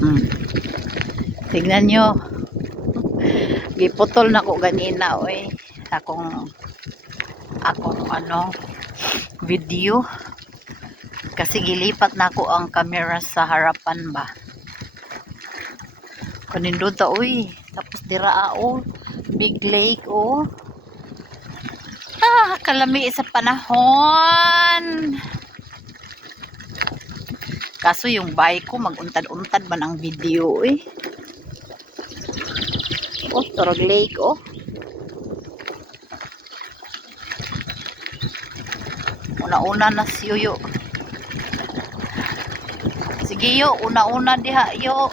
Hmm. Tignan nyo. Giputol na ko ganina, oy. Akong video. Kasi gilipat na ko ang camera sa harapan ba. Kanindot ta, uy. Tapos dira, oh. Big lake, oh. Kalami sa panahon. Kaso yung bike ko maguntad-untad man ang video, eh. Oh, Torog Lake, oh. Una-una na si Yuyo. Sige, yo. Una-una diha, yo.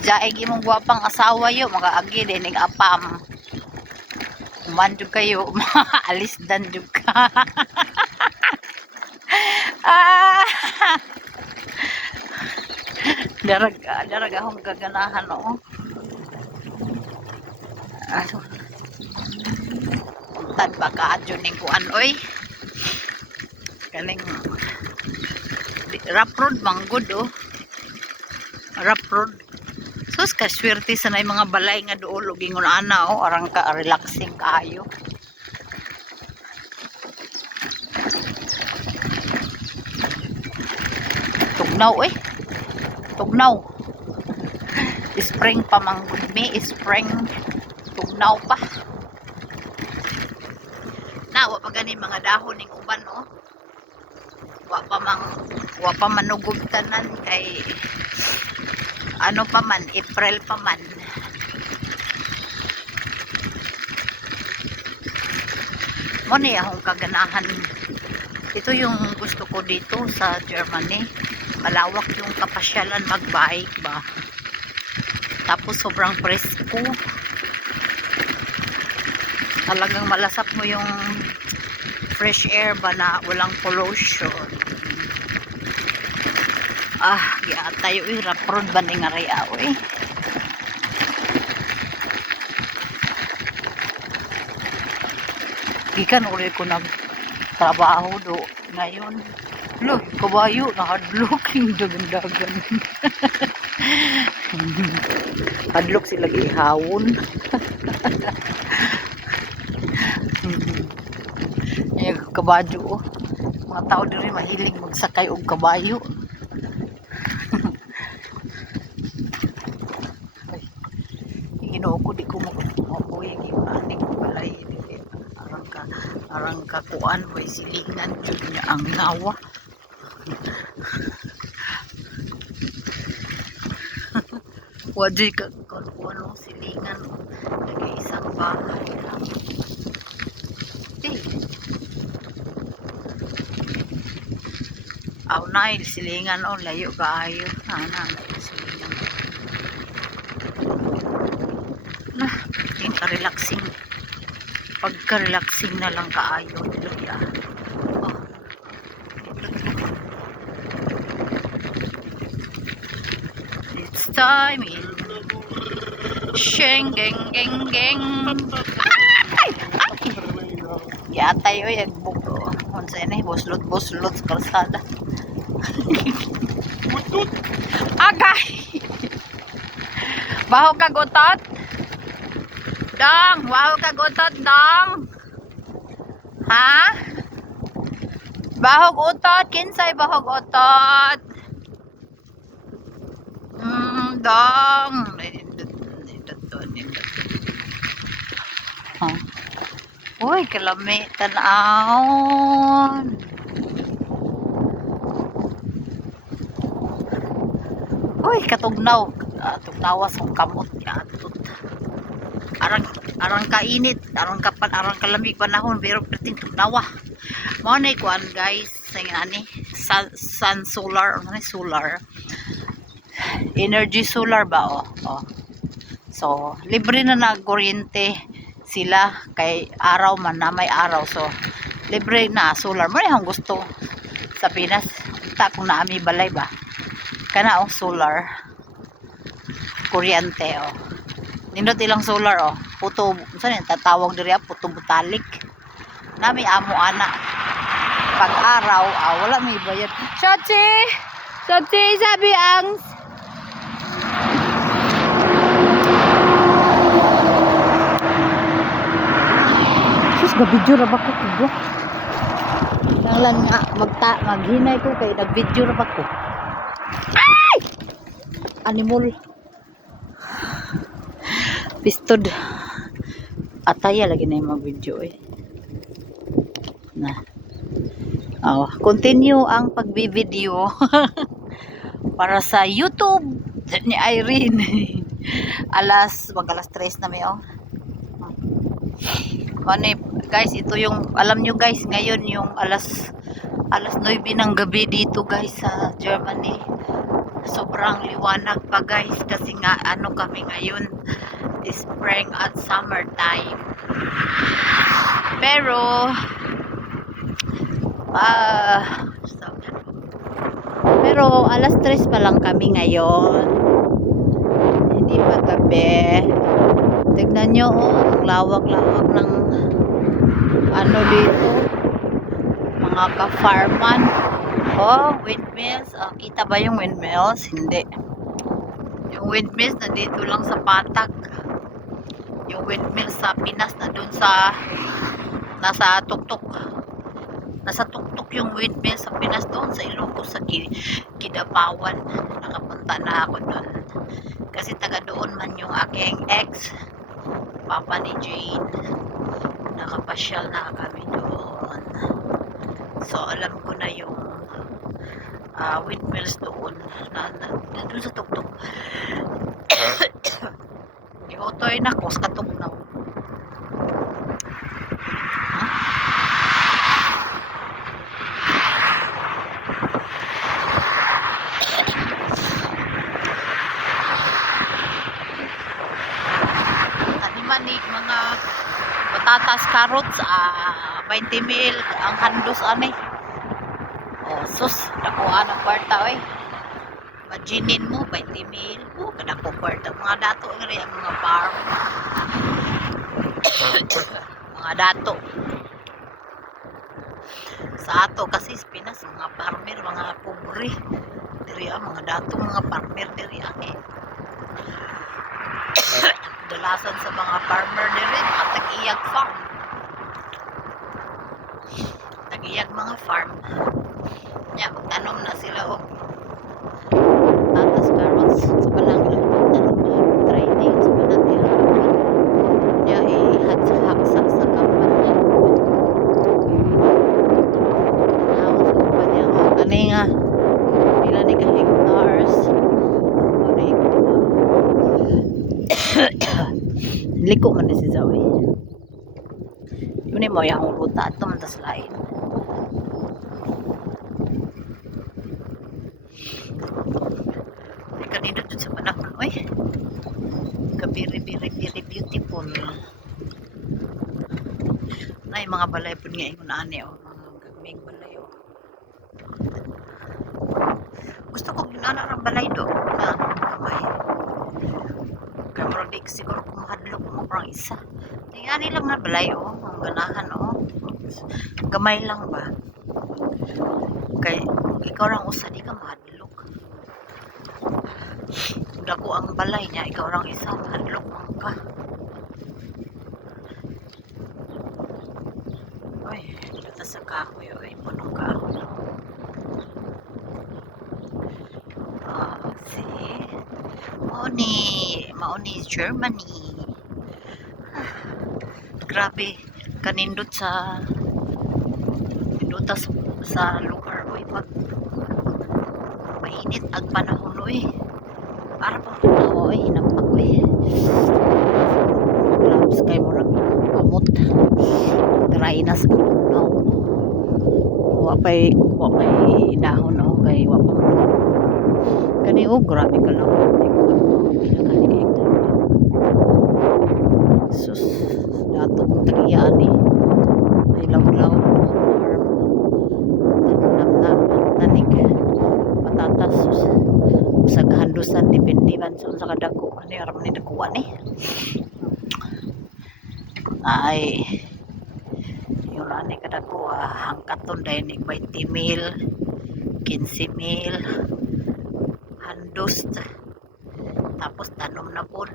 Diyaig imong gwapang asawa, yo. Makaagi dinig apam. Umandog kayo. Alis dan ka. Darag akong gaganahan, oh. Untad ba ka adyo ning kuan, oy. Kaning rough road manggod, oh. Rough road. Sus ka swerte sa nay mga balay nga duol ug ingon ana, oh, arang ka relaxing kaayo. Tugnaw, eh. Tugnaw. Spring pa manggod mi, spring. Tugnaw pa. Wa pa gani mga dahon ning uban, oh. Wa pa manugog tanan kay ano pa man, April pa man. Mo ni akong kaganahan. Ito yung gusto ko dito sa Germany. Malawak yung kapasyalan magbike ba. Tapos sobrang presko. Talagang malasap mo yung fresh air ba na walang pollution. Tayo rough road ba ni nga rea, eh. Gikan ulit ko nagtrabaho do ngayon. Look, kabayo, nakadlooking dagan-dagan. Hadlok sila ihawon. Yung kabayo, oh. Mga tao din mahilig magsakay og kabayo. Ginoo ko di ko mo yung aning balay. Arang ka kuan way silingan jud niya ang nawa. Wadi ka kuno silingan nag-iisang bahay lang. Aw na silingan, oh, layo kaayo. Ana silingan. Na, yung ka-relaxing. Pagka-relaxing na lang kaayo. Luya. Oh. It's time in Sheng geng geng geng. Ay! Yatay, oy, agbuko. Unsay na, boslot sa kalsada. Agay! Baho ka gutot? Dong, baho ka gutot, dong? Ha? Bahog utot, kinsay bahog utot? Dong. Uy, kalami, tanawon. Uy, katugnaw. Tugnawas kong kamot. Arang kainit, arang kalamig panahon, pero perting tugnawa. Mao na ikuan, guys, sa ani, sun solar, ano ni solar. Energy solar ba, oh. So, libre na kuryente sila kay araw man na may araw, so libre na solar. Mo ang gusto sa Pinas, ta kung naami balay ba. Kana, oh, solar. Kuryente, oh. Nindot ilang solar, oh. Puto, saan yung tatawag diri, puto butalik. Nami amo ana. Pag araw, wala may bayad. Shotzi, sabi ang Sus, gabidyo ra ba ko kubo? Nanglan nga maghinay ko kay nag-video ra ba ko. Ay! Animal. Pistod. Ataya lagi na yung mga video eh. Na. Oh, continue ang pagbibideo para sa YouTube ni Irene. Wag alas 3 na may oh. Ano guys, ito yung alam nyo guys, ngayon yung alas 9 ng gabi dito guys sa Germany. Sobrang liwanag pa guys kasi nga ano kami ngayon, spring at summer time. Pero pero alas 3 pa lang kami ngayon. Hindi pa gabi. Tignan nyo oh, ang lawak-lawak ng ano dito. Mga ka-farman. Oh, windmills. Oh, kita ba yung windmills? Hindi. Yung windmills nandito lang sa Patag. Yung windmills sa Pinas na dun sa nasa tuktok. Nasa tuktok yung windmills sa Pinas doon sa Ilocos sa Kidapawan. Nakapunta na ako doon. Kasi taga doon man yung aking ex, papa ni Jane. Nakapasyal na kami doon. So alam ko na yung windmills doon na doon sa tuktok. Ihotoy na ko sa tuktok. Mga patatas, carrots, 20 mil ang handos ani. Oh, sus, nakuha ng kwarta oy. Imaginin mo 20 mil. Oh, kadako kwarta mga dato ngari ang mga farm. Mga dato. Sa ato kasi Pinas mga farmer, mga pobre. Diri ang mga dato, mga farmer diri ani. Dalasan sa mga farmer diri, mga tag-iyag farm. Tag-iyag mga farm. Ya, tanom na sila oh. Tatas carrots sa balang tanom na training sa balang ya ihagsak sa kapan niya. Now sa kapan niya oh, kani nga pila ni ka hectares. Liko man na si Zoe. Yun mo yung ruta at tumantas lain. Ay kanina dun sa panahon. Uy. Very beautiful. Na yung mga balay po nga yung naani o. Mga gaming balay o. Gusto ko ginana ng balay do. Na kamay. Kamaro dik siguro kumahadlok mo parang isa. Tingani lang na balay oh, ang ganahan oh. Gamay lang ba? Kay ikaw lang usa di ka mahadlok. Dako ang balay niya, ikaw lang isa mahadlok man ka. Oy, dito sa kahoy oy, punong kahoy. See? Mauni Germany. Grabe kanindot sa pindutas sa lugar oy pag mainit ang panahon oy. Para pang tunawa oy, hinampak oy. Gloves kay mo lang kamot. Dry na sa tunaw. Wapay inahon o kay wapang kani o grabe ka lang sus dato mong tagiyaan eh ay law-law tanunam na nanig patatas sus sa kahandusan depende man sa kadako ano yung aram ni dakuan eh ay yung ani kadako hangkaton dahil ni 20 mil 15 mil handos Tapos tanom na pod.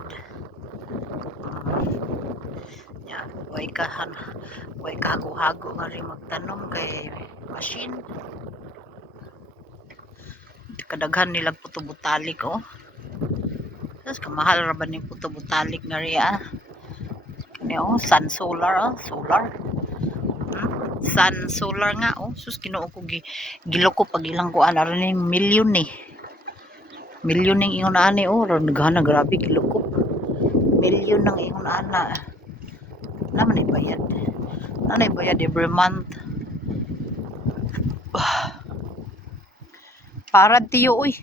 Ya, way ka hago-hago nga rin magtanom kay machine. Kadaghan nila puto butalik oh. Tapos kamahal ra ba ning puto butalik nga rin ah. Kani oh, sun solar oh, solar. Sun solar nga oh. Sus Ginoo ko giloko pag ilang kuan ara ni milyon eh. Milyon ning ingon ani oh, nagana grabe giloko. Milyon nang ingon ana. Naman bayad. Nanay bayad every month. Parad tiyo uy.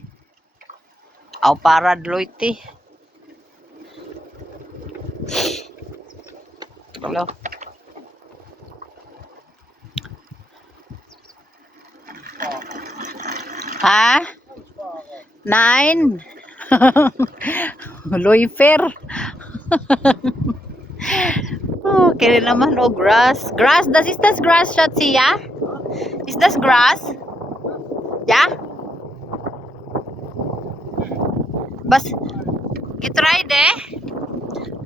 Aw parad loyti. Hello. Ha? 9. Loifer. Oh, kaya naman oh grass. Grass, is das grass Schatzi, ja? Is das grass? Ja? Bas gitry de.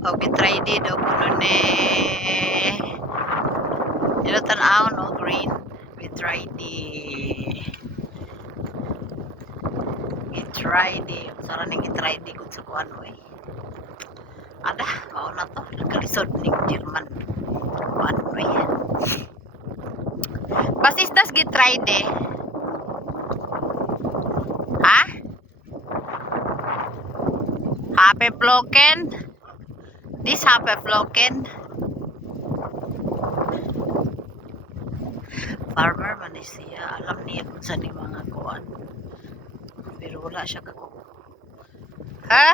Oh, gitry de daw kuno ne. Dito tan-aw no green. Gitry de. Gitry de. Sara ning gitry de kun sa kuan oy. Ada, mao na to. Nagkalisod ning German. Kuan oy. Was ist das Getreide? Ha? Haferflocken? This Haferflocken? Farmer man siya. Alam niya kung saan yung mga kuan. Pero wala siya kako. Ha?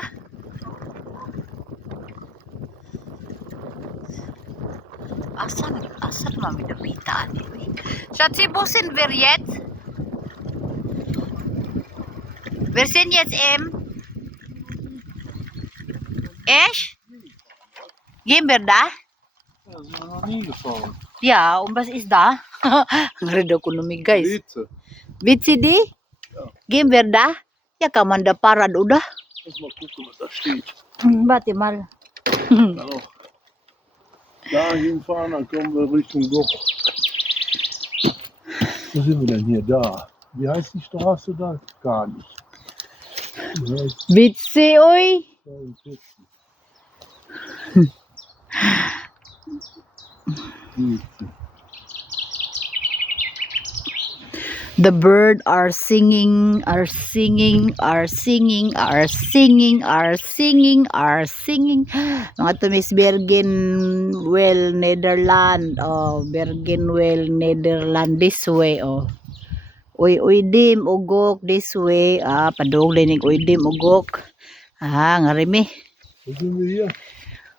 Asan mami napitaan niyo eh. Schatzi, wo sind wir jetzt? Wir sind jetzt im Echt? Gehen wir da? Ja, sind wir noch nie gefahren. Ja, und was ist da? Ang reda ko numi guys. Witze. Witsi di? Ja. Gehen wir da? Ja, kann man da parad udah? Lass mal gucken, was da steht. Warte mal. Dann noch dahin fahren, dann kommen wir Richtung Doch. Wo sind wir denn hier? Da. Wie heißt die Straße da? Gar nicht. Die heißt Witsi, oi. 42. The bird are singing, are singing, are singing, are singing, are singing, are singing. Mga to Miss Bergenwell, Netherlands. Oh, Bergenwell, Netherlands. This way, oh. Uy, dim, ugok, this way. Ah, padugli ning uy, dim, ugok. Ah, nga rimi. Wo sind wir hier?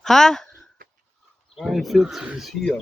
Ha? 43 ist hier.